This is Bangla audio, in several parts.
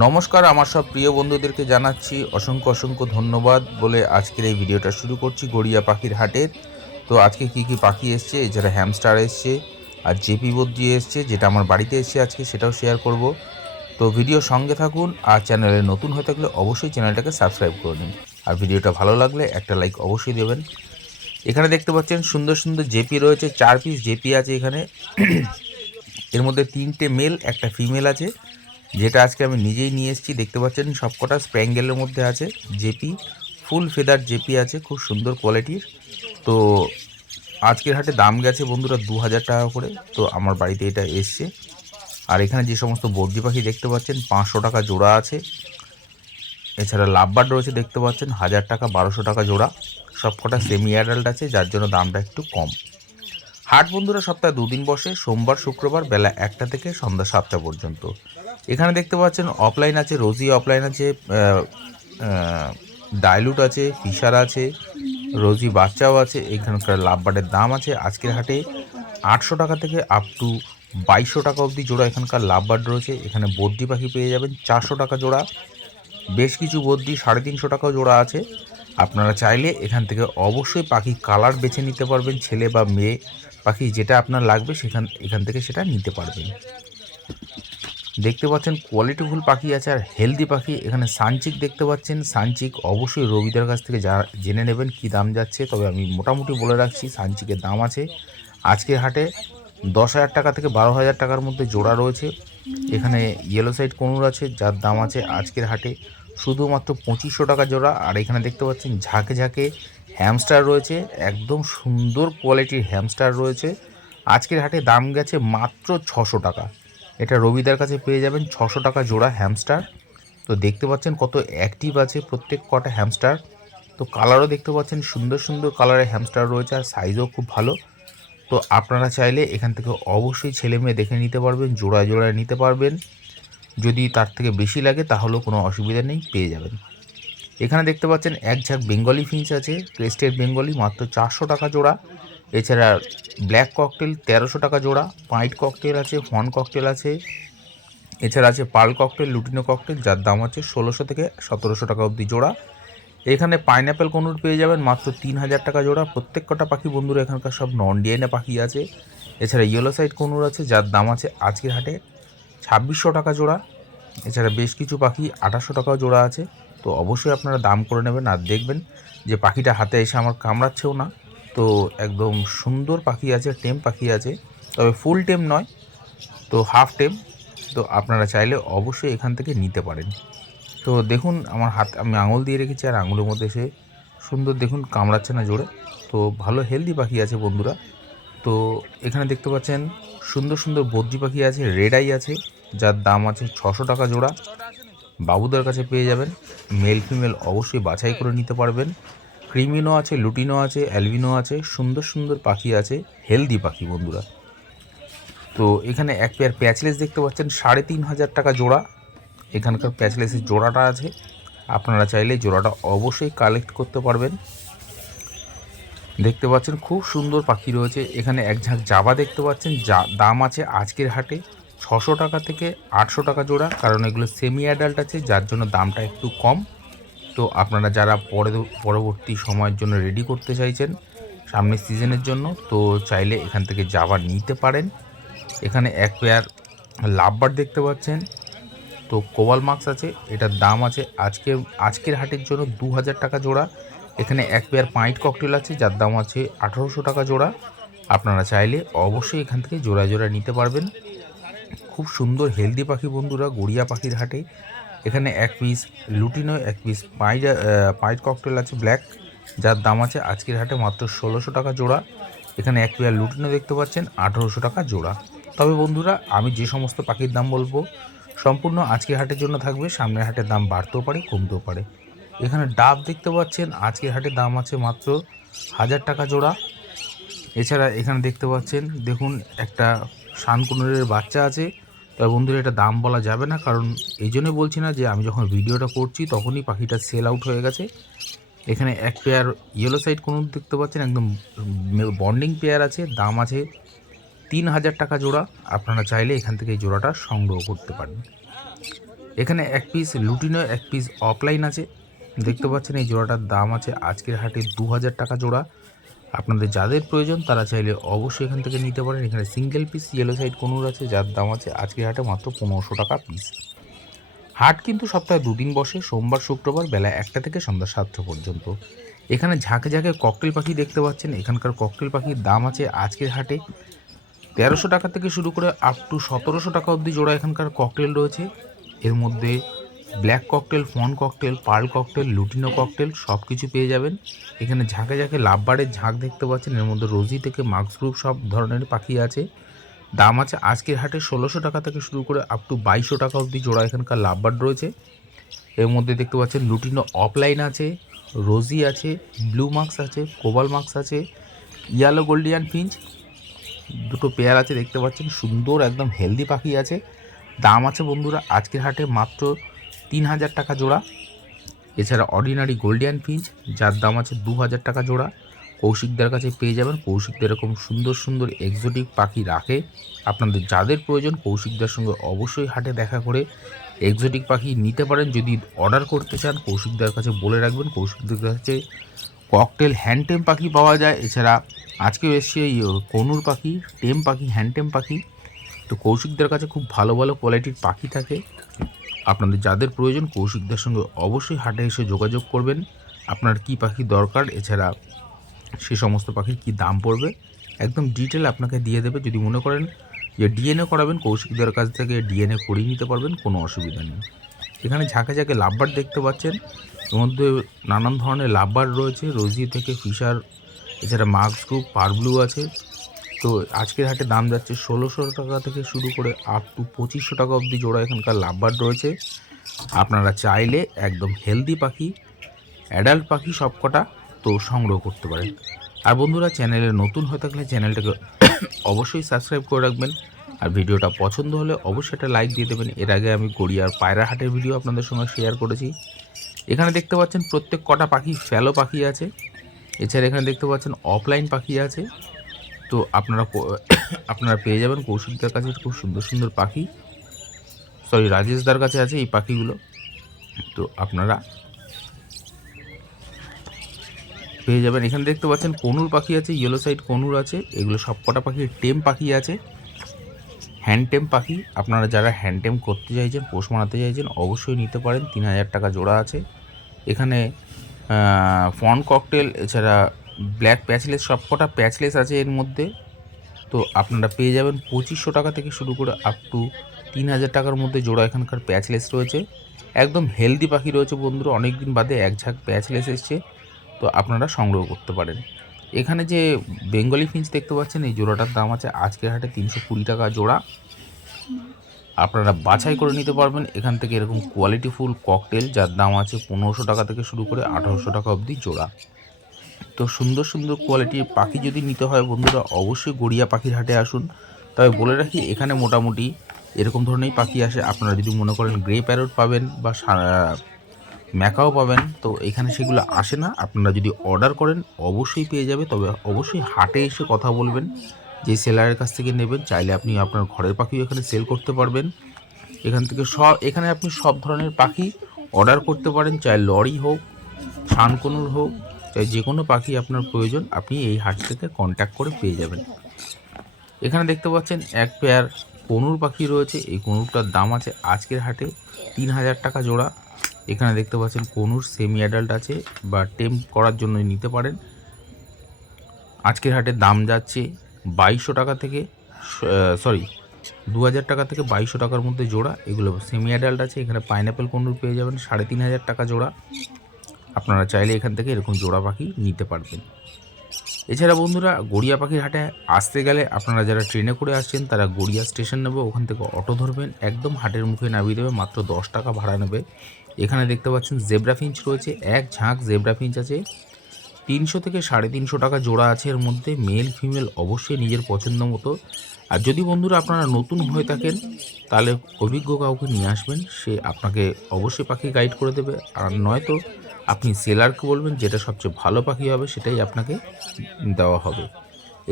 নমস্কার, আমার সব প্রিয় বন্ধুদেরকে জানাচ্ছি অসংখ্য অসংখ্য ধন্যবাদ বলে আজকের এই ভিডিওটা শুরু করছি গড়িয়া পাখির হাটের। তো আজকে কি কি পাখি এসছে, এছাড়া হ্যামস্টার এসছে আর জেপি বদ্রি এসছে, যেটা আমার বাড়িতে এসছে আজকে, সেটাও শেয়ার করব। তো ভিডিও সঙ্গে থাকুন, আর চ্যানেলে নতুন হয়ে থাকলে অবশ্যই চ্যানেলটাকে সাবস্ক্রাইব করে নিন, আর ভিডিওটা ভালো লাগলে একটা লাইক অবশ্যই দেবেন। এখানে দেখতে পাচ্ছেন সুন্দর সুন্দর জেপি রয়েছে, 4 পিস জেপি আছে এখানে। এর মধ্যে 3টে মেল, একটা ফিমেল আছে, যেটা আজকে আমি নিজেই নিয়ে এসেছি। দেখতে পাচ্ছেন সবকটা স্প্যাঙ্গেলের মধ্যে আছে জেপি, ফুল ফেদার জেপি আছে, খুব সুন্দর কোয়ালিটির। তো আজকের হাটে দাম গেছে বন্ধুরা 2000 টাকা করে। তো আমার বাড়িতে এটা এসছে। আর এখানে যে সমস্ত বদ্রি পাখি দেখতে পাচ্ছেন 500 টাকা জোড়া আছে। এছাড়া লাভবার্ড রয়েছে দেখতে পাচ্ছেন 1000 টাকা, 1200 টাকা জোড়া। সবকটা সেমি অ্যাডাল্ট আছে, যার জন্য দামটা একটু কম। হাট বন্ধুরা সপ্তাহে 2 দিন বসে, সোমবার শুক্রবার বেলা 1টা থেকে সন্ধ্যা 7টা পর্যন্ত। এখানে দেখতে পাচ্ছেন অফলাইন আছে, রোজি অফলাইন আছে, ডাইলুট আছে, ফিশার আছে, রোজি বাচ্চাও আছে। এখানকার লাভবার্ডের দাম আছে আজকের হাটে 800 টাকা থেকে আপ টু 2200 টাকা অবধি জোড়া এখানকার লাভবার্ড রয়েছে। এখানে বদ্রি পাখি পেয়ে যাবেন 400 টাকা জোড়া, বেশ কিছু বদ্রি 350 টাকাও জোড়া আছে। আপনারা চাইলে এখান থেকে অবশ্যই পাখি কালার বেছে নিতে পারবেন, ছেলে বা মেয়ে পাখি যেটা আপনার লাগবে এখান থেকে সেটা নিতে পারবেন। দেখতে পাচ্ছেন কোয়ালিটিফুল পাখি আছে আর হেলদি পাখি। এখানে সানচিক দেখতে পাচ্ছেন, সানচিক অবশ্যই রবিদার কাছ থেকে জেনে নেবেন কি দাম যাচ্ছে। তবে আমি মোটামুটি বলে রাখছি, সানচিকের দাম আছে আজকের হাটে 10,000 টাকা থেকে 12,000 টাকার মধ্যে জোড়া রয়েছে। এখানে ইয়েলো সাইড কোনুর আছে, যার দাম আছে আজকের হাটে শুধুমাত্র 2500 টাকা জোড়া। আর এখানে দেখতে পাচ্ছেন ঝাঁকে ঝাঁকে হ্যামস্টার রয়েছে, একদম সুন্দর কোয়ালিটির হ্যামস্টার রয়েছে। আজকের হাটে দাম গেছে মাত্র 600 টাকা। এটা রবিদার কাছে পেয়ে যাবেন 600 টাকা জোড়া হ্যামস্টার। তো দেখতে পাচ্ছেন কত অ্যাক্টিভ আছে প্রত্যেক কটা হ্যামস্টার। তো কালারও দেখতে পাচ্ছেন সুন্দর সুন্দর কালারের হ্যামস্টার রয়েছে, আর সাইজও খুব ভালো। তো আপনারা চাইলে এখান থেকে অবশ্যই ছেলে মেয়ে দেখে নিতে পারবেন, জোড়ায় জোড়ায় নিতে পারবেন। যদি তার থেকে বেশি লাগে তাহলেও কোনো অসুবিধা নেই, পেয়ে যাবেন। এখানে দেখতে পাচ্ছেন এক ঝাঁক বেঙ্গলি ফিঞ্চ আছে, ক্রেস্টেড বেঙ্গলি, মাত্র 400 টাকা জোড়া। এছাড়া ব্ল্যাক ককটেল 1300 টাকা জোড়া, হোয়াইট ককটেল আছে, ফন ককটেল আছে, এছাড়া আছে পার্ল ককটেল, লুটিনো ককটেল, যার দাম আছে 1600 থেকে 1700 টাকা অবধি জোড়া। এখানে পাইনঅ্যাপেল কনুর পেয়ে যাবেন মাত্র 3000 টাকা জোড়া। প্রত্যেক কটা পাখি বন্ধুরা এখানকার সব নন ডিএনএ পাখি আছে। এছাড়া ইয়েলো সাইড কনুর আছে, যার দাম আছে আজকের হাটে 2600 টাকা জোড়া। এছাড়া বেশ কিছু পাখি 2800 টাকাও জোড়া আছে। তো অবশ্যই আপনারা দাম করে নেবেন, আর দেখবেন যে পাখিটা হাতে এসে আমার কামড়াচ্ছেও না। তো একদম সুন্দর পাখি আছে, টেম পাখি আছে, তবে ফুল টেম নয়, তো হাফ টেম। তো আপনারা চাইলে অবশ্যই এখান থেকে নিতে পারেন। তো দেখুন আমার হাত, আমি আঙুল দিয়ে রেখেছি, আর আঙুলের মধ্যে এসে সুন্দর দেখুন কামড়াচ্ছে না জোরে। তো ভালো হেলদি পাখি আছে বন্ধুরা। তো এখানে দেখতে পাচ্ছেন সুন্দর সুন্দর বদ্রি পাখি আছে, রেড আই আছে, যার দাম আছে 600 টাকা জোড়া। বাবুদের কাছে পেয়ে যাবেন, মেল ফিমেল অবশ্যই বাছাই করে নিতে পারবেন। ক্রিমিনো আছে, লুটিনো আছে, অ্যালবিনো আছে, সুন্দর সুন্দর পাখি আছে, হেলদি পাখি বন্ধুরা। তো এখানে এক পেয়ার প্যাচলেস দেখতে পাচ্ছেন 3500 টাকা জোড়া। এখানকার প্যাচলেসের জোড়াটা আছে, আপনারা চাইলে জোড়াটা অবশ্যই কালেক্ট করতে পারবেন। দেখতে পাচ্ছেন খুব সুন্দর পাখি রয়েছে। এখানে এক ঝাঁক জাবা দেখতে পাচ্ছেন, যা দাম আছে আজকের হাটে 600 টাকা থেকে 800 টাকা জোড়া, কারণ এগুলো সেমি অ্যাডাল্ট আছে, যার জন্য দামটা একটু কম। তো আপনারা যারা পরবর্তী সময়ের জন্য রেডি করতে চাইছেন সামনের সিজনের জন্য, তো চাইলে এখান থেকে জাবা নিতে পারেন। এখানে এক পেয়ার লাভবার্ড দেখতে পাচ্ছেন, তো কোবাল মার্কস আছে, এটার দাম আছে আজকের হাটের জন্য 2000 টাকা জোড়া। এখানে এক পেয়ার পাইট ককটেল আছে, যার দাম আছে 1800 টাকা জোড়া। আপনারা চাইলে অবশ্যই এখান থেকে জোড়া জোড়া নিতে পারবেন। খুব সুন্দর হেলদি পাখি বন্ধুরা গড়িয়া পাখির হাটে। এখানে এক পিস লুটিনো, এক পিস পাইট ককটেল আছে ব্ল্যাক, যার দাম আছে আজকের হাটে মাত্র 1600 টাকা জোড়া। এখানে এক পেয়ার লুটিনো দেখতে পাচ্ছেন 1800 টাকা জোড়া। তবে বন্ধুরা আমি যে সমস্ত পাখির দাম বলবো সম্পূর্ণ আজকের হাটের জন্য থাকবে, সামনের হাটের দাম বাড়তেও পারে কমতেও পারে। এখানে ডাব দেখতে পাচ্ছেন আজকের হাটের দাম আছে মাত্র 1000 টাকা জোড়া। এছাড়া এখানে দেখতে পাচ্ছেন দেখুন একটা শানকুনুরের বাচ্চা আছে। তবে বন্ধুরা এটা দাম বলা যাবে না, কারণ এই জন্যই বলছি না যে আমি যখন ভিডিওটা করছি তখনই পাখিটা সেল আউট হয়ে গেছে। এখানে এক পেয়ার ইয়েলো সাইড কুনুর দেখতে পাচ্ছেন, একদম বন্ডিং পেয়ার আছে, দাম আছে 3000 টাকা জোড়া। আপনারা চাইলে এখান থেকে এই জোড়াটা সংগ্রহ করতে পারেন। এখানে এক পিস লুটিনো, এক পিস অফলাইন আছে। দেখতে পাচ্ছেন এই জোড়াটার দাম আছে আজকের হাটে 2000 টাকা জোড়া। আপনাদের যাদের প্রয়োজন তারা চাইলে অবশ্যই এখান থেকে নিতে পারেন। এখানে single piece yellow side conure আছে, যার দাম আছে আজকের হাটে মাত্র 1500 টাকা পিস। হাট কিন্তু সপ্তাহে 2 দিন বসে, সোমবার শুক্রবার বেলা 1টা থেকে সন্ধ্যা 7টা পর্যন্ত। এখানে ঝাঁকে ঝাঁকে ককটেল পাখি দেখতে পাচ্ছেন। এখানকার ককটেল পাখির দাম আছে আজকের হাটে 1300 টাকা থেকে শুরু করে আপ টু 1700 টাকা অবধি জোড়া এখানকার ককটেল রয়েছে। এর মধ্যে black cockatiel, fawn cockatiel, pearl cockatiel, lutino cockatiel সব কিছু পেয়ে যাবেন। এখানে ঝাঁকে ঝাঁকে লাভবার্ডের ঝাঁক দেখতে পাচ্ছেন। এর মধ্যে রোজি থেকে মাক্স গ্রুপ সব ধরনের পাখি আছে। দাম আছে আজকের হাটে 1600 টাকা থেকে শুরু করে আপ টু 2200 টাকা অবধি জোড়া এখানকার লাভবার্ড রয়েছে। এর মধ্যে দেখতে পাচ্ছেন লুটিনো অফলাইন আছে, রোজি আছে, ব্লু মার্কস আছে, কোবাল মার্কস আছে, ইয়েলো গোল্ডিয়ান ফিঞ্চ দুটো পেয়ার আছে দেখতে পাচ্ছেন। সুন্দর একদম হেলদি পাখি আছে। দাম আছে বন্ধুরা আজকের হাটে মাত্র 3000 টাকা জোড়া। এছাড়া অর্ডিনারি গোল্ডিয়ান ফিঞ্চ যার দাম আছে 2000 টাকা জোড়া। কৌশিকদের কাছে পেয়ে যাবেন। কৌশিকদের এরকম সুন্দর সুন্দর এক্সোটিক পাখি রাখে। আপনাদের যাদের প্রয়োজন কৌশিকদের সঙ্গে অবশ্যই হাটে দেখা করে এক্সোটিক পাখি নিতে পারেন। যদি অর্ডার করতে চান কৌশিকদের কাছে বলে রাখবেন। কৌশিকদের কাছে ককটেল হ্যান্ড টেম পাখি পাওয়া যায়। এছাড়া আজকেও এসছে এই কনুর পাখি, টেম পাখি, হ্যান্ড টেম পাখি। তো কৌশিকদের কাছে খুব ভালো ভালো কোয়ালিটির পাখি থাকে। আপনাদের যাদের প্রয়োজন কৌশিকদের সঙ্গে অবশ্যই হাটে এসে যোগাযোগ করবেন। আপনার কি পাখি দরকার, এছাড়া সে সমস্ত পাখির কি দাম পড়বে একদম ডিটেল আপনাকে দিয়ে দেবে। যদি মনে করেন যে ডিএনএ করাবেন কৌশিকদের কাছ থেকে ডিএনএ করিয়ে নিতে পারবেন, কোনো অসুবিধা নেই। এখানে ঝাঁকে ঝাঁকে লাভবার্ড দেখতে পাচ্ছেন। এর মধ্যে নানান ধরনের লাভবার্ড রয়েছে, রোজি থেকে ফিশার, এছাড়া মার্কস গ্রুপ, পারব্লু আছে। তো আজকের হাটে দাম যাচ্ছে 1600 টাকা থেকে শুরু করে আপ টু 2500 টাকা অবধি জোড়া এখানকার লাভবার্ড রয়েছে। আপনারা চাইলে একদম হেলদি পাখি, অ্যাডাল্ট পাখি সবকটা তো সংগ্রহ করতে পারেন। আর বন্ধুরা চ্যানেলে নতুন হয়ে থাকলে চ্যানেলটাকে অবশ্যই সাবস্ক্রাইব করে রাখবেন। আর ভিডিওটা পছন্দ হলে অবশ্যই একটা লাইক দিয়ে দেবেন। এর আগে আমি গড়িয়ার পায়রা হাটের ভিডিও আপনাদের সঙ্গে শেয়ার করেছি। এখানে দেখতে পাচ্ছেন প্রত্যেক কটা পাখি ফ্যালো পাখি আছে। এছাড়া এখানে দেখতে পাচ্ছেন অফলাইন পাখি আছে। তো আপনারা পেয়ে যাবেন কৌশিকদার কাছে খুব সুন্দর সুন্দর পাখি। রাজেশদার কাছে আছে এই পাখিগুলো। তো আপনারা পেয়ে যাবেন। এখানে দেখতে পাচ্ছেন কনুর পাখি আছে, ইয়েলো সাইড কনুর আছে। এগুলো সব কটা পাখির টেম পাখি আছে, হ্যান্ড টেম পাখি। আপনারা যারা হ্যান্ড টেম করতে চাইছেন, পোষ মানাতে চাইছেন অবশ্যই নিতে পারেন। 3000 টাকা জোড়া আছে। এখানে ফন ককটেল, এছাড়া ব্ল্যাক প্যাচলেস সব কটা প্যাচলেস আছে এর মধ্যে। তো আপনারা পেয়ে যাবেন 2500 টাকা থেকে শুরু করে আপ টু 3000 টাকার মধ্যে জোড়া এখানকার প্যাচলেস রয়েছে। একদম হেলদি পাখি রয়েছে বন্ধুরা, অনেক দিন বাদে এক ঝাঁক প্যাচলেস এসছে। তো আপনারা সংগ্রহ করতে পারেন। এখানে যে বেঙ্গলি ফিঞ্চ দেখতে পাচ্ছেন এই জোড়াটার দাম আছে আজকের হাটে 320 টাকা জোড়া। আপনারা বাছাই করে নিতে পারবেন এখান থেকে এরকম কোয়ালিটিফুল ককটেল, যার দাম আছে 1500 টাকা থেকে শুরু করে 1800 টাকা অবধি জোড়া। তো সুন্দর সুন্দর কোয়ালিটির পাখি যদি নিতে হয় বন্ধুরা অবশ্যই গড়িয়া পাখির হাটে আসুন। তবে বলে রাখি এখানে মোটামুটি এরকম ধরনেরই পাখি আসে। আপনারা যদি মনে করেন গ্রে প্যারট পাবেন বা ম্যাকাও পাবেন, তো এখানে সেগুলো আসে না। আপনারা যদি অর্ডার করেন অবশ্যই পেয়ে যাবে। তবে অবশ্যই হাটে এসে কথা বলবেন যে সেলারের কাছ থেকে নেবেন। চাইলে আপনি আপনার ঘরের পাখিও এখানে সেল করতে পারবেন। এখানে আপনি সব ধরনের পাখি অর্ডার করতে পারেন, চাই লরি হোক, ছানকনুর হোক, চাই যে কোনো পাখি আপনার প্রয়োজন আপনি এই হাট থেকে কন্ট্যাক্ট করে পেয়ে যাবেন। এখানে দেখতে পাচ্ছেন এক পেয়ার কনুর পাখি রয়েছে। এই কনুরটার দাম আছে আজকের হাটে 3000 টাকা জোড়া। এখানে দেখতে পাচ্ছেন কনুর সেমি অ্যাডাল্ট আছে বা টেম করার জন্য নিতে পারেন। আজকের হাটে দাম যাচ্ছে 2200 টাকা থেকে 2000 টাকা থেকে 2200 টাকার মধ্যে জোড়া। এগুলো সেমি অ্যাডাল্ট আছে। এখানে পাইনঅ্যাপেল কনুর পেয়ে যাবেন 3500 টাকা জোড়া। আপনারা চাইলে এখান থেকে এরকম জোড়া পাখি নিতে পারবেন। এছাড়া বন্ধুরা গড়িয়া পাখির হাটে আসতে গেলে আপনারা যারা ট্রেনে করে আসছেন তারা গড়িয়া স্টেশন নেবে, ওখান থেকে অটো ধরবেন, একদম হাটের মুখে নামিয়ে দেবে, মাত্র 10 টাকা ভাড়া নেবে। এখানে দেখতে পাচ্ছেন জেব্রা ফিঞ্চ রয়েছে, এক ঝাঁক জেব্রা ফিঞ্চ আছে। 300 থেকে 350 টাকা জোড়া আছে। এর মধ্যে মেল ফিমেল অবশ্যই নিজের পছন্দ মতো। আর যদি বন্ধুরা আপনারা নতুন হয়ে থাকেন তাহলে অভিজ্ঞ কাউকে নিয়ে আসবেন, সে আপনাকে অবশ্যই পাখি গাইড করে দেবে। আর নয়তো আপনি সেলারকে বলবেন, যেটা সবচেয়ে ভালো পাখি হবে সেটাই আপনাকে দেওয়া হবে।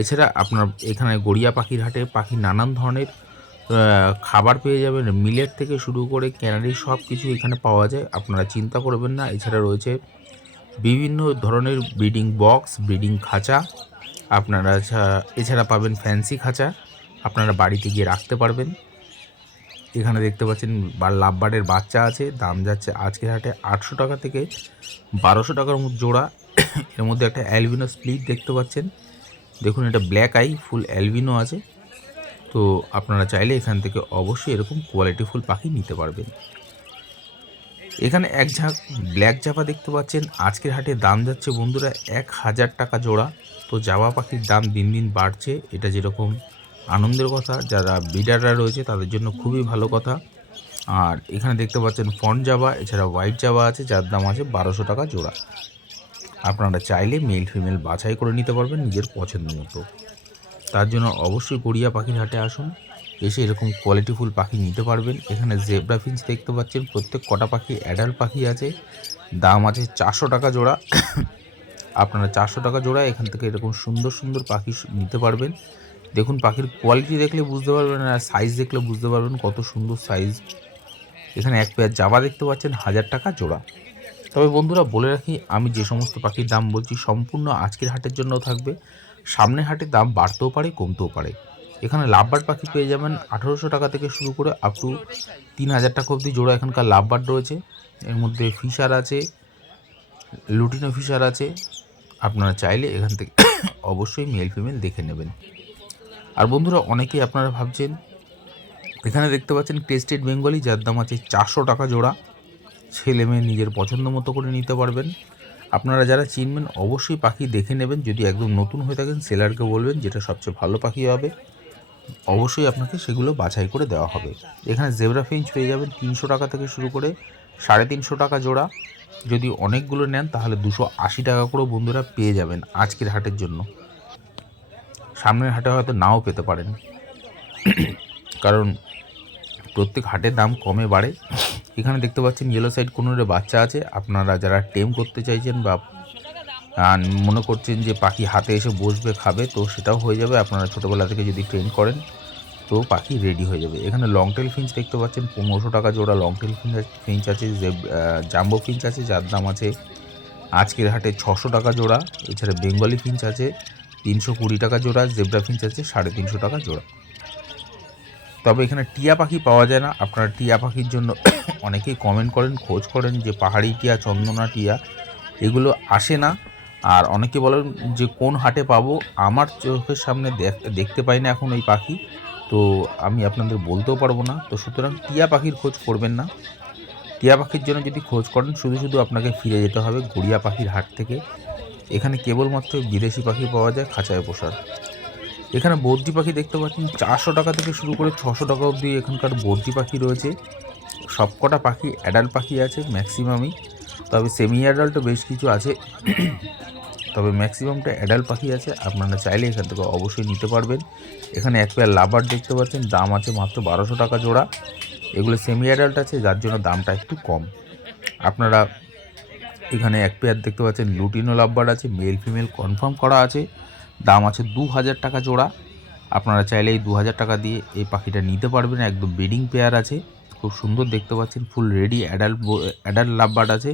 এছাড়া আপনার এখানে গড়িয়া পাখির হাটে পাখি নানান ধরনের খাবার পেয়ে যাবেন, মিলেট থেকে শুরু করে ক্যানারি সব কিছু এখানে পাওয়া যায়, আপনারা চিন্তা করবেন না। এছাড়া রয়েছে বিভিন্ন ধরনের ব্রিডিং বক্স, ব্রিডিং খাঁচা, আপনারা এছাড়া পাবেন ফ্যান্সি খাঁচা, আপনারা বাড়িতে গিয়ে রাখতে পারবেন। এখানে দেখতে পাচ্ছেন লাভবার্ডের বাচ্চা আছে, দাম যাচ্ছে আজকের হাটে 800 টাকা থেকে 1200 টাকার জোড়া। এর মধ্যে একটা অ্যালবিনো স্প্লিট দেখতে পাচ্ছেন, দেখুন এটা ব্ল্যাক আই ফুল অ্যালবিনো আছে। তো আপনারা চাইলে এখান থেকে অবশ্যই এরকম কোয়ালিটিফুল পাখি নিতে পারবেন। এখানে এক ঝাঁক ব্ল্যাক জাভা দেখতে পাচ্ছেন, আজকের হাটে দাম যাচ্ছে বন্ধুরা 1000 টাকা জোড়া। তো জাভা পাখির দাম দিন দিন বাড়ছে, এটা যেরকম আনন্দের কথা, যারা ব্রিডাররা রয়েছে তাদের জন্য খুবই ভালো কথা। আর এখানে দেখতে পাচ্ছেন ফন্ট জাভা, এছাড়া হোয়াইট জাভা আছে, যার দাম আছে 1200 টাকা জোড়া। আপনারা চাইলে মেল ফিমেল বাছাই করে নিতে পারবেন নিজের পছন্দ মতো। তার জন্য অবশ্যই গড়িয়া পাখির হাটে আসুন, এসে এরকম কোয়ালিটিফুল পাখি নিতে পারবেন। এখানে জেব্রা ফিঞ্চ দেখতে পাচ্ছেন, প্রত্যেক কটা পাখি অ্যাডাল্ট পাখি আছে, দাম আছে 400 টাকা জোড়া। আপনারা 400 টাকা জোড়া এখান থেকে এরকম সুন্দর সুন্দর পাখি নিতে পারবেন। দেখুন পাখির কোয়ালিটি দেখলে বুঝতে পারবেন, আর সাইজ দেখলে বুঝতে পারবেন কত সুন্দর সাইজ। এখানে এক পেয়ার জাভা দেখতে পাচ্ছেন 1000 টাকা জোড়া। তবে বন্ধুরা বলে রাখি, আমি যে সমস্ত পাখির দাম বলছি সম্পূর্ণ আজকের হাটের জন্য থাকবে, সামনের হাটে দাম বাড়তেও পারে কমতেও পারে। এখানে লাভবার্ড পাখি পেয়ে যাবেন 1800 টাকা থেকে শুরু করে আপ টু 3000 টাকা অবধি জোড়া এখানকার লাভবার্ড রয়েছে। এর মধ্যে ফিশার আছে, লুটিনো ফিশার আছে, আপনারা চাইলে এখান থেকে অবশ্যই মেল ফিমেল দেখে নেবেন। আর বন্ধুরা অনেকেই আপনারা ভাবছেন, এখানে দেখতে পাচ্ছেন ক্রেস্টেড বেঙ্গলি, যার দাম আছে 400 টাকা জোড়া। ছেলে মেয়ে নিজের পছন্দ মতো করে নিতে পারবেন। আপনারা যারা চিনবেন অবশ্যই পাখি দেখে নেবেন, যদি একদম নতুন হয়ে থাকেন সেলারকে বলবেন যেটা সবচেয়ে ভালো পাখি হবে, অবশ্যই আপনাকে সেগুলো বাছাই করে দেওয়া হবে। এখানে জেব্রা ফিঞ্চ পেয়ে যাবেন 300 টাকা থেকে শুরু করে 350 টাকা জোড়া। যদি অনেকগুলো নেন তাহলে 280 টাকা করে বন্ধুরা পেয়ে যাবেন আজকের হাটের জন্য। সামনের হাটে হয়তো নাও পেতে পারেন, কারণ প্রত্যেক হাটের দাম কমে বাড়ে। এখানে দেখতে পাচ্ছেন ইয়েলো সাইড কোনোরে বাচ্চা আছে, আপনারা যারা টেম করতে চাইছেন বা মনে করছেন যে পাখি হাতে এসে বসবে খাবে, তো সেটাও হয়ে যাবে। আপনারা ছোটোবেলা থেকে যদি ট্রেন করেন তো পাখি রেডি হয়ে যাবে। এখানে লং টেল ফিঞ্চ দেখতে পাচ্ছেন 1500 টাকা জোড়া লং টেল ফিঞ্চ আছে। জাম্বো ফিঞ্চ আছে, যার দাম আছে আজকের হাটে 600 টাকা জোড়া। এছাড়া বেঙ্গলি ফিঞ্চ আছে 320 টাকা জোড়া, জেব্রা ফিঞ্চ আছে 350 টাকা জোড়া। তবে এখানে টিয়া পাখি পাওয়া যায় না। আপনারা টিয়া পাখির জন্য অনেকেই কমেন্ট করেন, খোঁজ করেন যে পাহাড়ি টিয়া, চন্দনা টিয়া এগুলো আসে না। আর অনেকে বলেন যে কোন হাটে পাবো, আমার চোখের সামনে দেখতে পাই না এখন ওই পাখি, তো আমি আপনাদের বলতেও পারবো না। তো সুতরাং টিয়া পাখির খোঁজ করবেন না। টিয়া পাখির জন্য যদি খোঁজ করেন শুধু শুধু আপনাকে ফিরে যেতে হবে গড়িয়া পাখির হাট থেকে। এখানে কেবলমাত্র বিদেশি পাখি পাওয়া যায় খাঁচায় পোষার। এখানে বদ্রি পাখি দেখতে পাচ্ছেন 400 টাকা থেকে শুরু করে 600 টাকা অবধি এখানকার বদ্রি পাখি রয়েছে। সবকটা পাখি অ্যাডাল্ট পাখি আছে ম্যাক্সিমামই, তবে সেমি অ্যাডাল্টও বেশ কিছু আছে, তবে ম্যাক্সিমামটা অ্যাডাল্ট পাখি আছে। আপনারা চাইলে এখান থেকে অবশ্যই নিতে পারবেন। এখানে এক পেয়ার লাভার দেখতে পাচ্ছেন, দাম আছে মাত্র 1200 টাকা জোড়া। এগুলো সেমি অ্যাডাল্ট আছে, যার জন্য দামটা একটু কম। আপনারা এখানে এক পেয়ার দেখতে পাচ্ছেন লুটিনো লাভবার্ড আছে, মেল ফিমেল কনফার্ম করা আছে, দাম আছে 2000 টাকা জোড়া। আপনারা চাইলে এই 2000 টাকা দিয়ে এই পাখিটা নিতে পারবেন। একদম ব্রিডিং পেয়ার আছে, খুব সুন্দর দেখতে পাচ্ছেন, ফুল রেডি অ্যাডাল্ট লাভবার্ড আছে।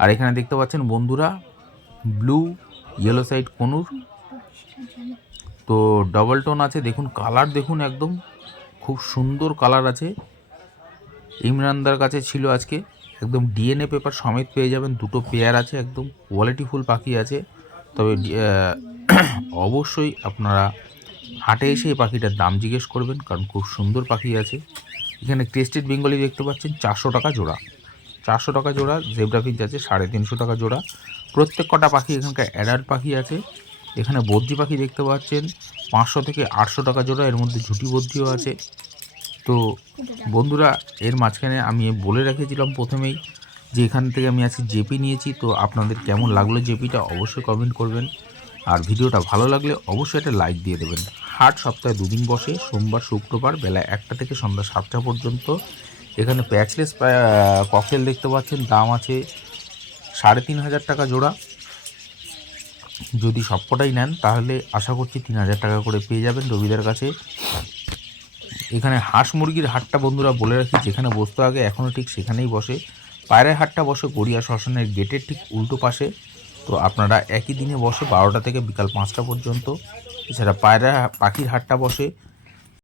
আর এখানে দেখতে পাচ্ছেন বন্ধুরা ব্লু ইয়েলো সাইড কোনুর, তো ডবল টোন আছে। দেখুন কালার দেখুন, একদম খুব সুন্দর কালার আছে। ইমরানদার কাছে ছিল আজকে, একদম ডিএনএ পেপার সমেত পেয়ে যাবেন। দুটো পেয়ার আছে, একদম কোয়ালিটিফুল পাখি আছে। তবে অবশ্যই আপনারা হাটে এসে এই পাখিটার দাম জিজ্ঞেস করবেন, কারণ খুব সুন্দর পাখি আছে। এখানে ক্রেস্টেড বেঙ্গলি দেখতে পাচ্ছেন 400 টাকা জোড়া। 400 টাকা জোড়া। জেব্রা ফিঞ্চ আছে 350 টাকা জোড়া। প্রত্যেক কটা পাখি এখানকার অ্যাডাল্ট পাখি আছে। এখানে বদ্রি পাখি দেখতে পাচ্ছেন 500 থেকে 800 টাকা জোড়া, এর মধ্যে ঝুটি বদ্রিও আছে। তো বন্ধুরা এর মাঝখানে আমি বলে রেখেছিলাম প্রথমেই যে এখান থেকে আমি আজকে জেপি নিয়েছি, তো আপনাদের কেমন লাগলো জেপিটা অবশ্যই কমেন্ট করবেন। আর ভিডিওটা ভালো লাগলে অবশ্যই একটা লাইক দিয়ে দেবেন। হাট সপ্তাহে 2 দিন বসে, সোমবার শুক্রবার বেলা 1টা থেকে সন্ধ্যা 7টা পর্যন্ত। এখানে প্যাচলেস ককটেল দেখতে পাচ্ছেন, দাম আছে 3500 টাকা জোড়া। যদি সবকটাই নেন তাহলে আশা করছি 3000 টাকা করে পেয়ে যাবেন রবিদার কাছে। এখানে হাঁস মুরগির হাটটা বন্ধুরা বলে রাখি, যেখানে বসতো আগে এখনও ঠিক সেখানেই বসে। পায়রার হাটটা বসে গড়িয়া শ্মশানের গেটের ঠিক উল্টো পাশে। তো আপনারা একই দিনে বসে 12টা থেকে বিকাল 5টা পর্যন্ত। এছাড়া পাখির হাটটা বসে